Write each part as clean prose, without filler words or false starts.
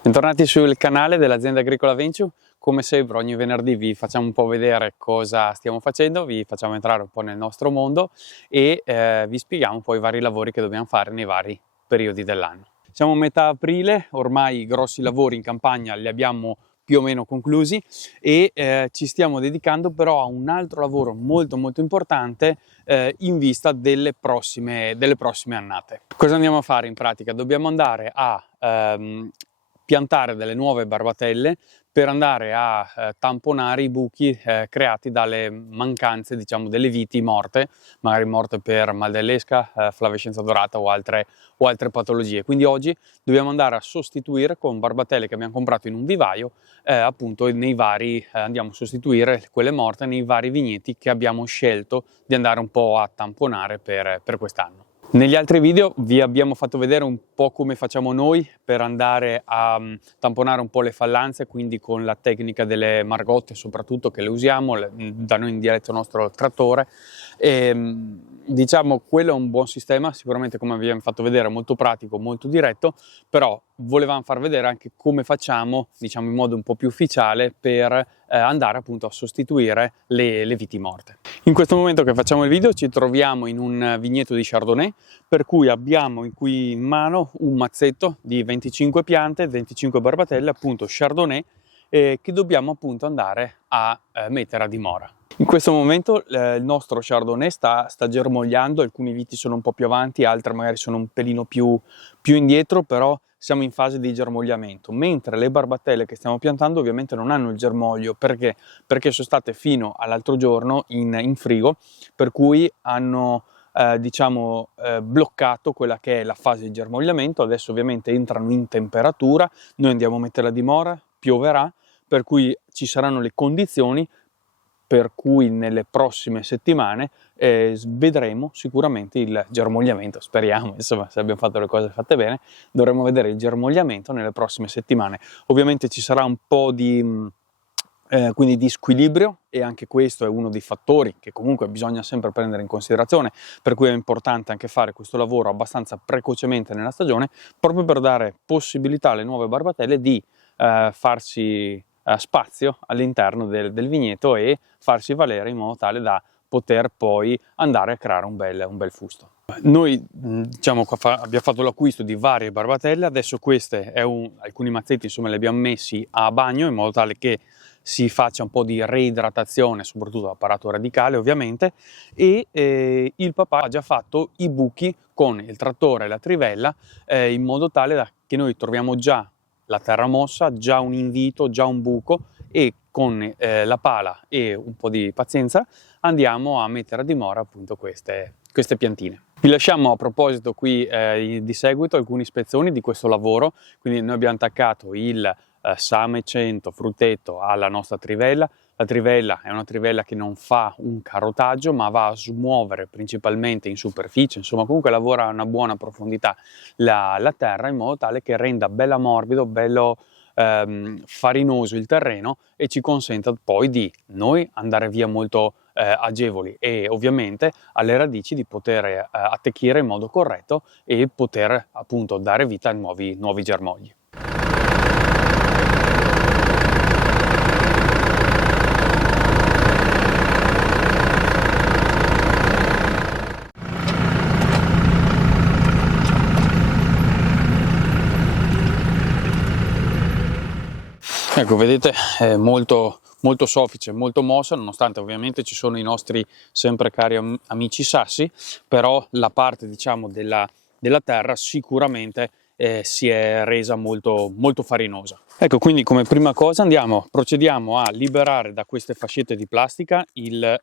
Bentornati sul canale dell'azienda agricola Venture. Come sempre ogni venerdì vi facciamo un po' vedere cosa stiamo facendo, vi facciamo entrare un po' nel nostro mondo e vi spieghiamo poi i vari lavori che dobbiamo fare nei vari periodi dell'anno. Siamo a metà aprile, ormai i grossi lavori in campagna li abbiamo più o meno conclusi e ci stiamo dedicando però a un altro lavoro molto importante in vista delle prossime annate. Cosa andiamo a fare in pratica? Dobbiamo andare a piantare delle nuove barbatelle per andare a tamponare i buchi creati dalle mancanze, diciamo, delle viti morte, magari morte per mal dell'esca, flavescenza dorata o altre patologie. Quindi oggi dobbiamo andare a sostituire con barbatelle che abbiamo comprato in un vivaio, appunto nei vari, andiamo a sostituire quelle morte nei vari vigneti che abbiamo scelto di andare un po' a tamponare per quest'anno. Negli altri video vi abbiamo fatto vedere un po' come facciamo noi per andare a tamponare un po' le fallanze, quindi con la tecnica delle margotte soprattutto che le usiamo, da noi in dialetto nostro trattore. Diciamo quello è un buon sistema, sicuramente come vi abbiamo fatto vedere molto pratico, molto diretto, però volevamo far vedere anche come facciamo, diciamo in modo un po' più ufficiale, per andare appunto a sostituire le viti morte. In questo momento che facciamo il video ci troviamo in un vigneto di Chardonnay, per cui abbiamo qui in mano un mazzetto di 25 piante, 25 barbatelle appunto Chardonnay, che dobbiamo appunto andare a mettere a dimora. In questo momento il nostro Chardonnay sta germogliando, alcuni viti sono un po' più avanti, altri magari sono un pelino più indietro, però siamo in fase di germogliamento, mentre le barbatelle che stiamo piantando ovviamente non hanno il germoglio. Perché? Perché sono state fino all'altro giorno in frigo, per cui hanno bloccato quella che è la fase di germogliamento. Adesso ovviamente entrano in temperatura, noi andiamo a metterla a dimora, pioverà, per cui ci saranno le condizioni per cui nelle prossime settimane vedremo sicuramente il germogliamento, speriamo, insomma, se abbiamo fatto le cose fatte bene, dovremo vedere il germogliamento nelle prossime settimane. Ovviamente ci sarà un po' quindi di squilibrio, e anche questo è uno dei fattori che comunque bisogna sempre prendere in considerazione, per cui è importante anche fare questo lavoro abbastanza precocemente nella stagione, proprio per dare possibilità alle nuove barbatelle di farsi spazio all'interno del vigneto e farsi valere in modo tale da poter poi andare a creare un bel fusto. Noi diciamo abbiamo fatto l'acquisto di varie barbatelle, adesso queste alcuni mazzetti insomma li abbiamo messi a bagno in modo tale che si faccia un po' di reidratazione, soprattutto l'apparato radicale ovviamente, e il papà ha già fatto i buchi con il trattore e la trivella in modo tale che noi troviamo già la terra mossa, già un invito, già un buco, e con la pala e un po' di pazienza andiamo a mettere a dimora appunto queste piantine. Vi lasciamo a proposito qui di seguito alcuni spezzoni di questo lavoro. Quindi noi abbiamo attaccato il Same 100 frutteto alla nostra trivella. La trivella è una trivella che non fa un carotaggio ma va a smuovere principalmente in superficie, insomma comunque lavora a una buona profondità la terra in modo tale che renda bella morbido, bello farinoso il terreno e ci consenta poi di noi andare via molto agevoli e ovviamente alle radici di poter attecchire in modo corretto e poter appunto dare vita a nuovi germogli. Ecco, vedete, è molto soffice, molto mossa, nonostante ovviamente ci sono i nostri sempre cari amici sassi, però la parte diciamo della terra sicuramente si è resa molto farinosa. Ecco, quindi come prima cosa procediamo a liberare da queste fascette di plastica il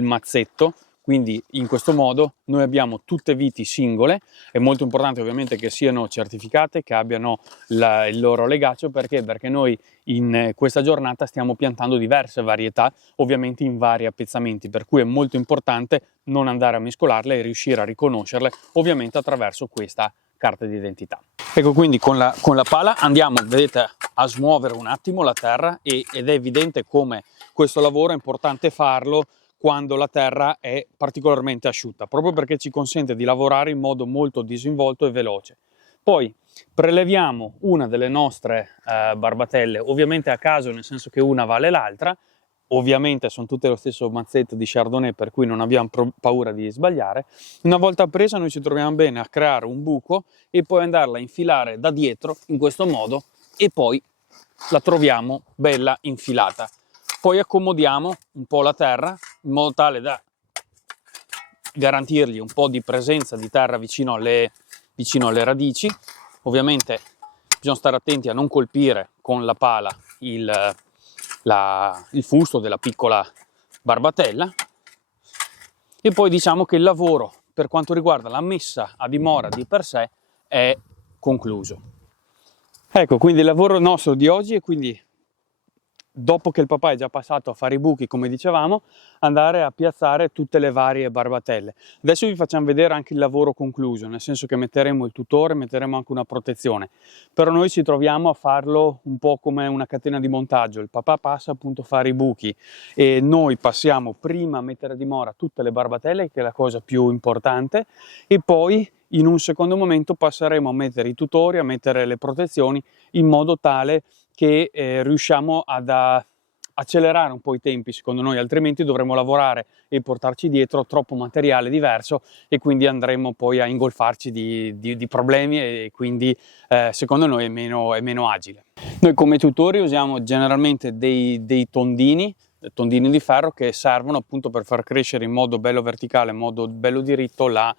mazzetto. Quindi in questo modo noi abbiamo tutte viti singole. È molto importante ovviamente che siano certificate, che abbiano il loro legaccio. Perché? Perché noi in questa giornata stiamo piantando diverse varietà, ovviamente in vari appezzamenti, per cui è molto importante non andare a mescolarle e riuscire a riconoscerle ovviamente attraverso questa carta di identità. Ecco, quindi con la pala andiamo, vedete, a smuovere un attimo la terra ed è evidente come questo lavoro è importante farlo quando la terra è particolarmente asciutta, proprio perché ci consente di lavorare in modo molto disinvolto e veloce. Poi preleviamo una delle nostre barbatelle, ovviamente a caso, nel senso che una vale l'altra. Ovviamente sono tutte lo stesso mazzetto di Chardonnay, per cui non abbiamo paura di sbagliare. Una volta presa noi ci troviamo bene a creare un buco e poi andarla a infilare da dietro in questo modo, e poi la troviamo bella infilata. Poi accomodiamo un po' la terra in modo tale da garantirgli un po' di presenza di terra vicino alle radici. Ovviamente bisogna stare attenti a non colpire con la pala il fusto della piccola barbatella. E poi diciamo che il lavoro per quanto riguarda la messa a dimora di per sé è concluso. Ecco, quindi il lavoro nostro di oggi è quindi, dopo che il papà è già passato a fare i buchi, come dicevamo, andare a piazzare tutte le varie barbatelle. Adesso vi facciamo vedere anche il lavoro concluso, nel senso che metteremo il tutore, metteremo anche una protezione. Però noi ci troviamo a farlo un po' come una catena di montaggio. Il papà passa appunto a fare i buchi e noi passiamo prima a mettere a dimora tutte le barbatelle, che è la cosa più importante, e poi in un secondo momento passeremo a mettere i tutori, a mettere le protezioni, in modo tale che riusciamo ad accelerare un po' i tempi, secondo noi, altrimenti dovremo lavorare e portarci dietro troppo materiale diverso e quindi andremo poi a ingolfarci di problemi, e quindi secondo noi è meno agile. Noi come tutori usiamo generalmente dei tondini di ferro, che servono appunto per far crescere in modo bello verticale, in modo bello diritto la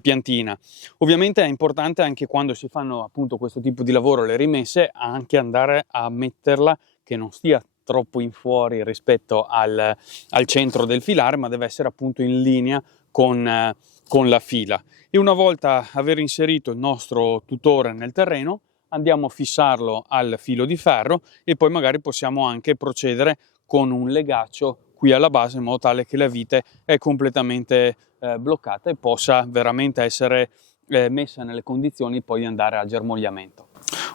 piantina. Ovviamente è importante, anche quando si fanno appunto questo tipo di lavoro, le rimesse, anche andare a metterla che non stia troppo in fuori rispetto al centro del filare, ma deve essere appunto in linea con la fila. E una volta aver inserito il nostro tutore nel terreno, andiamo a fissarlo al filo di ferro e poi magari possiamo anche procedere con un legaccio qui alla base, in modo tale che la vite è completamente bloccata e possa veramente essere messa nelle condizioni poi di andare a germogliamento.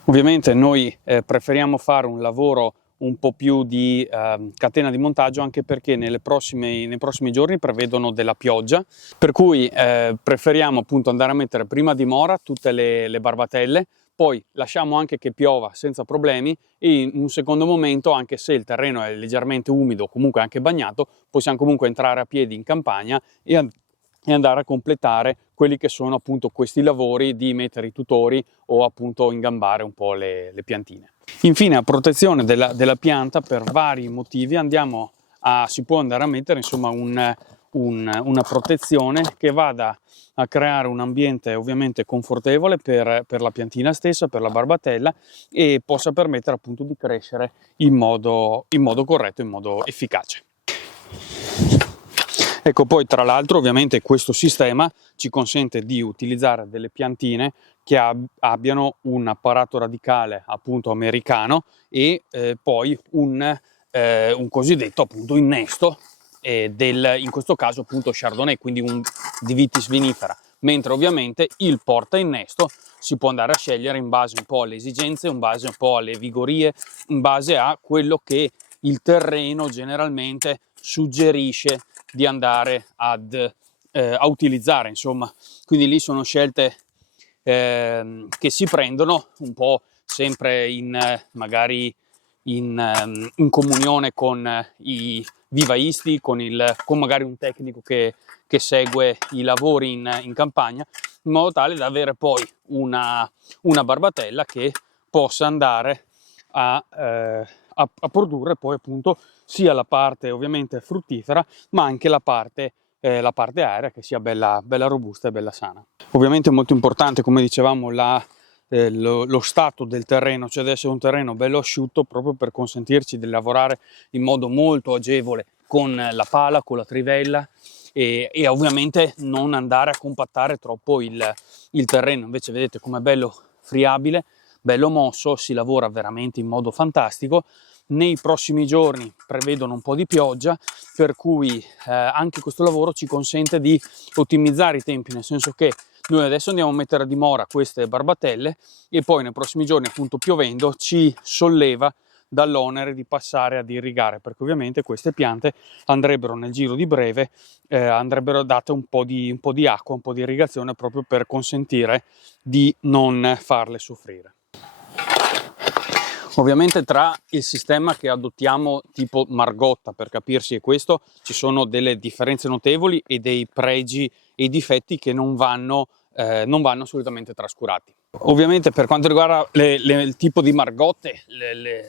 Ovviamente noi preferiamo fare un lavoro un po' più di catena di montaggio, anche perché nei prossimi giorni prevedono della pioggia, per cui preferiamo appunto andare a mettere prima a dimora tutte le barbatelle, poi lasciamo anche che piova senza problemi, e in un secondo momento, anche se il terreno è leggermente umido o comunque anche bagnato, possiamo comunque entrare a piedi in campagna e andare a completare quelli che sono appunto questi lavori di mettere i tutori o appunto ingambare un po' le piantine. Infine, a protezione della pianta, per vari motivi si può andare a mettere insomma una protezione che vada a creare un ambiente ovviamente confortevole per la piantina stessa, per la barbatella, e possa permettere appunto di crescere in modo corretto, in modo efficace. Ecco, poi tra l'altro ovviamente questo sistema ci consente di utilizzare delle piantine che abbiano un apparato radicale appunto americano e poi un cosiddetto appunto innesto in questo caso appunto Chardonnay, quindi di vitis vinifera, mentre ovviamente il porta innesto si può andare a scegliere in base un po' alle esigenze, in base un po' alle vigorie, in base a quello che il terreno generalmente suggerisce di andare a utilizzare, insomma. Quindi lì sono scelte che si prendono un po' sempre magari in comunione con i vivaisti, con magari un tecnico che segue i lavori in campagna, in modo tale da avere poi una barbatella che possa andare a produrre poi appunto sia la parte ovviamente fruttifera, ma anche la parte aerea, che sia bella robusta e bella sana. Ovviamente è molto importante, come dicevamo, lo stato del terreno, cioè deve essere un terreno bello asciutto, proprio per consentirci di lavorare in modo molto agevole con la pala, con la trivella, e ovviamente non andare a compattare troppo il terreno. Invece vedete com'è bello friabile, bello mosso, si lavora veramente in modo fantastico. Nei prossimi giorni prevedono un po' di pioggia, per cui anche questo lavoro ci consente di ottimizzare i tempi, nel senso che noi adesso andiamo a mettere a dimora queste barbatelle e poi nei prossimi giorni, appunto piovendo, ci solleva dall'onere di passare ad irrigare, perché ovviamente queste piante andrebbero nel giro di breve, andrebbero date un po' di acqua, un po' di irrigazione, proprio per consentire di non farle soffrire. Ovviamente tra il sistema che adottiamo tipo Margotta, per capirsi, e questo, ci sono delle differenze notevoli e dei pregi e difetti che non vanno assolutamente trascurati. Ovviamente per quanto riguarda il tipo di margotte,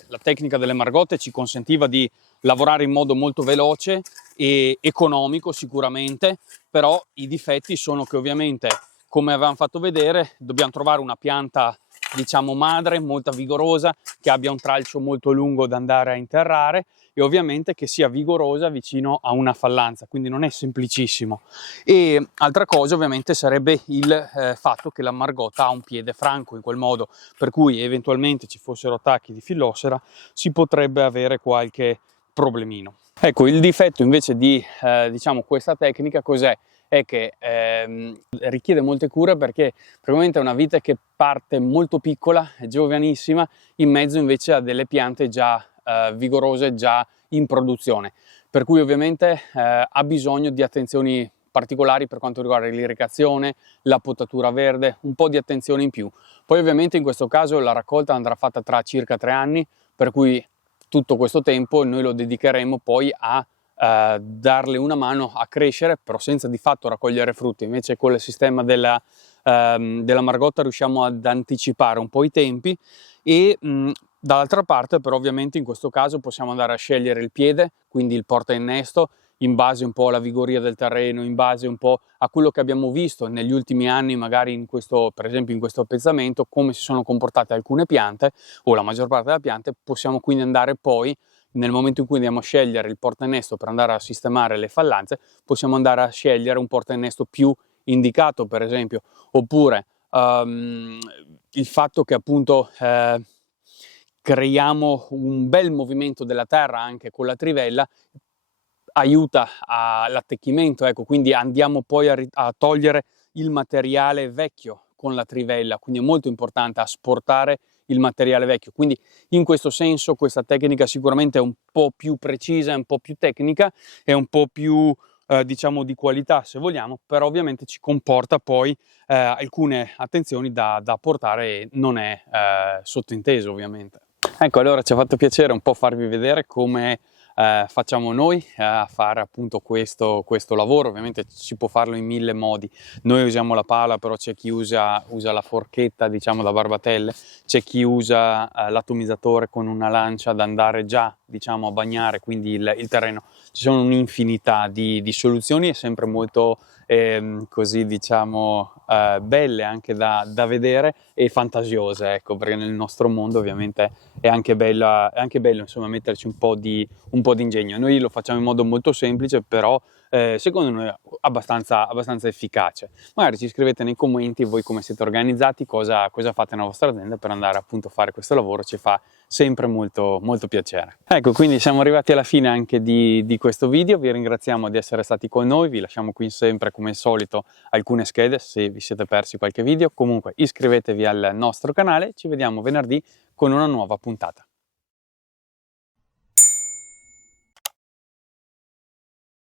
la tecnica delle margotte ci consentiva di lavorare in modo molto veloce e economico sicuramente, però i difetti sono che ovviamente, come avevamo fatto vedere, dobbiamo trovare una pianta, diciamo, madre, molto vigorosa, che abbia un tralcio molto lungo da andare a interrare e ovviamente che sia vigorosa vicino a una fallanza, quindi non è semplicissimo. E altra cosa ovviamente sarebbe il fatto che la margotta ha un piede franco, in quel modo per cui eventualmente ci fossero attacchi di fillossera si potrebbe avere qualche problemino. Ecco, il difetto invece di diciamo questa tecnica cos'è? È che richiede molte cure, perché probabilmente è una vite che parte molto piccola, è giovanissima, in mezzo invece a delle piante già vigorose, già in produzione, per cui ovviamente ha bisogno di attenzioni particolari per quanto riguarda l'irrigazione, la potatura verde, un po' di attenzione in più. Poi ovviamente in questo caso la raccolta andrà fatta tra circa 3 anni, per cui tutto questo tempo noi lo dedicheremo poi a darle una mano a crescere, però senza di fatto raccogliere frutti. Invece con il sistema della margotta riusciamo ad anticipare un po' i tempi e dall'altra parte però ovviamente in questo caso possiamo andare a scegliere il piede, quindi il porta innesto, in base un po' alla vigoria del terreno, in base un po' a quello che abbiamo visto negli ultimi anni, magari per esempio in questo appezzamento, come si sono comportate alcune piante o la maggior parte delle piante. Possiamo quindi andare poi, nel momento in cui andiamo a scegliere il porta innesto per andare a sistemare le fallanze, possiamo andare a scegliere un porta innesto più indicato, per esempio, oppure il fatto che appunto creiamo un bel movimento della terra anche con la trivella aiuta all'attecchimento, ecco, quindi andiamo poi a togliere il materiale vecchio con la trivella, quindi è molto importante asportare il materiale vecchio. Quindi in questo senso questa tecnica sicuramente è un po' più precisa, è un po' più tecnica, è un po' più diciamo di qualità se vogliamo, però ovviamente ci comporta poi alcune attenzioni da portare e non è sottinteso ovviamente. Ecco, allora ci ha fatto piacere un po' farvi vedere come facciamo noi a fare appunto questo lavoro. Ovviamente si può farlo in 1000 modi. Noi usiamo la pala, però c'è chi usa la forchetta, diciamo, da barbatelle, c'è chi usa l'atomizzatore con una lancia da andare già, diciamo, a bagnare quindi il terreno. Ci sono un'infinità di soluzioni, è sempre molto così, diciamo, belle anche da vedere e fantasiose, ecco, perché nel nostro mondo ovviamente è anche bello insomma metterci un po' di ingegno. Noi lo facciamo in modo molto semplice, però secondo noi abbastanza efficace. Magari ci scrivete nei commenti voi come siete organizzati, cosa fate nella vostra azienda per andare appunto a fare questo lavoro, ci fa sempre molto piacere. Ecco, quindi siamo arrivati alla fine anche di questo video. Vi ringraziamo di essere stati con noi, vi lasciamo qui sempre come al solito alcune schede se vi siete persi qualche video. Comunque iscrivetevi al nostro canale, ci vediamo venerdì con una nuova puntata.